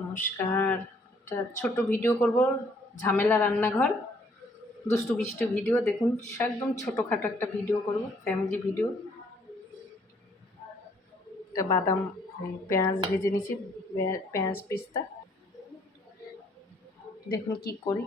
নমস্কার। একটা ছোট ভিডিও করব, ঝামেলা রান্নাঘর, দুষ্টু মিষ্টি ভিডিও। দেখুন, একদম ছোটোখাটো একটা ভিডিও করব, ফ্যামিলি ভিডিও। একটা বাদাম পেঁয়াজ ভেজে নিয়েছি, পেঁয়াজ পিস্তা। দেখুন কি করি।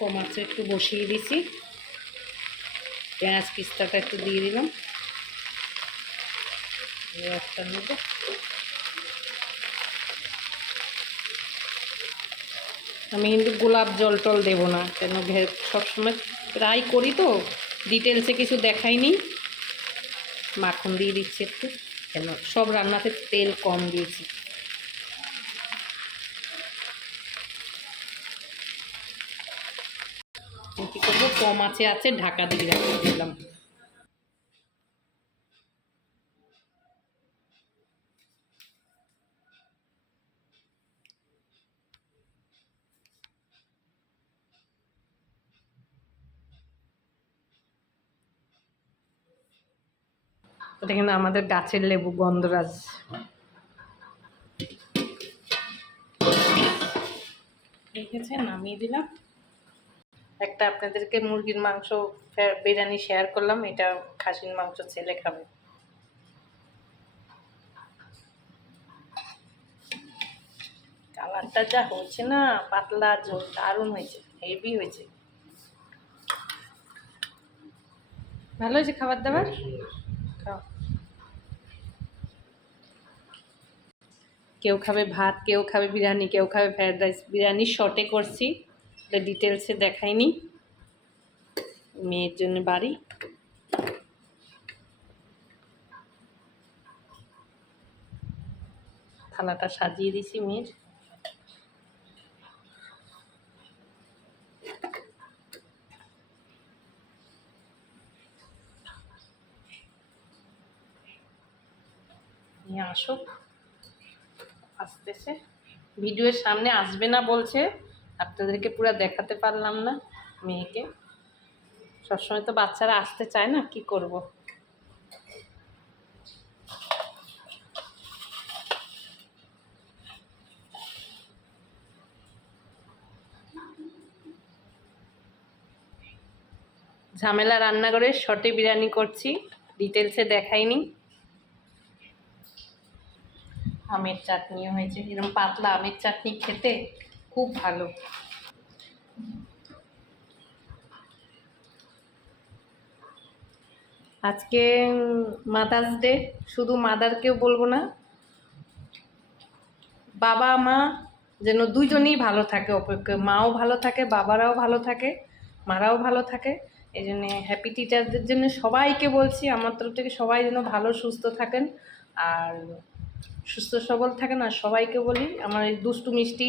কম আঁচে একটু বসিয়ে দিছি, পেঁয়াজ পিস্তাটা একটু দিয়ে দিলাম একটার মধ্যে। আমি কিন্তু গোলাপ জল টল দেবো না, কেন সবসময় ট্রাই করি তো, ডিটেলসে কিছু দেখাইনি। মাখন দিয়ে দিচ্ছি একটু, কেন সব রান্নাতে তেল কম দিয়েছি। কী করবো, কম আছে ঢাকা দিয়ে দিলাম। এটা কিন্তু আমাদের গাছের লেবু গন্ধরাজ। দেখেছে, নামিয়ে দিলাম। একটা আপনাদেরকে মুরগির মাংস বিরিয়ানি শেয়ার করলাম, এটা খাসির মাংস ছেলে খাবে। কালারটা যা হয়েছে না, পাতলা ঝোল দারুণ হয়েছে, হেভি হয়েছে। ভালো হয়েছে খাবার দাবার। খাও। কেউ খাবে ভাত, কেউ খাবে বিরিয়ানি, কেউ খাবে ফ্রায়েড রাইস। বিরিয়ানি শর্টে করছি, এটা ডিটেলসে দেখাইনি। মেয়ের জন্য বাড়ি। থালাটা সাজিয়ে দিছি মেয়ের। নিয়ে আসুক, আসতেছে। ভিডিওর সামনে আসবে না বলছে, আপনাদেরকে পুরো দেখাতে পারলাম না মেয়েকে। সবসময় তো বাচ্চারা আসতে চায় না, কি করব। ঝামেলা রান্নাঘরে শর্টে বিরিয়ানি করছি, ডিটেলসে দেখাইনি। আমের চাটনিও হয়েছে, এরকম পাতলা আমের চাটনি খেতে খুব ভালো। আজকে মাদার্স ডে, শুধু মাদারকেও বলবো না, বাবা মা যেন দুইজনেই ভালো থাকে, মাও ভালো থাকে, বাবারাও ভালো থাকে, মারাও ভালো থাকে। এই জন্যে হ্যাপি টিচার্সদের জন্য সবাইকে বলছি, আমার তরফ থেকে সবাই যেন ভালো সুস্থ থাকেন আর সুস্থ সবল থাকেন। আর সবাইকে বলি, আমার এই দুষ্টু মিষ্টি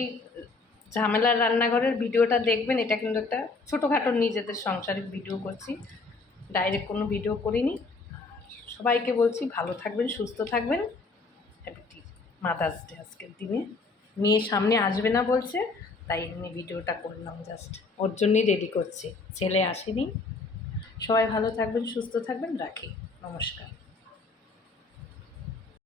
ঝামেলার রান্নাঘরের ভিডিওটা দেখবেন। এটা কিন্তু একটা ছোটোখাটো নিজেদের সাংসারিক ভিডিও করছি, ডাইরেক্ট কোনো ভিডিও করিনি। সবাইকে বলছি ভালো থাকবেন, সুস্থ থাকবেন। হ্যাপি মাদার্স ডে আজকের দিনে। মেয়ে সামনে আসবে না বলছে, তাই এমনি ভিডিওটা করলাম, জাস্ট ওর জন্যই রেডি করছি, ছেলে আসেনি। সবাই ভালো থাকবেন, সুস্থ থাকবেন, রাখি। নমস্কার।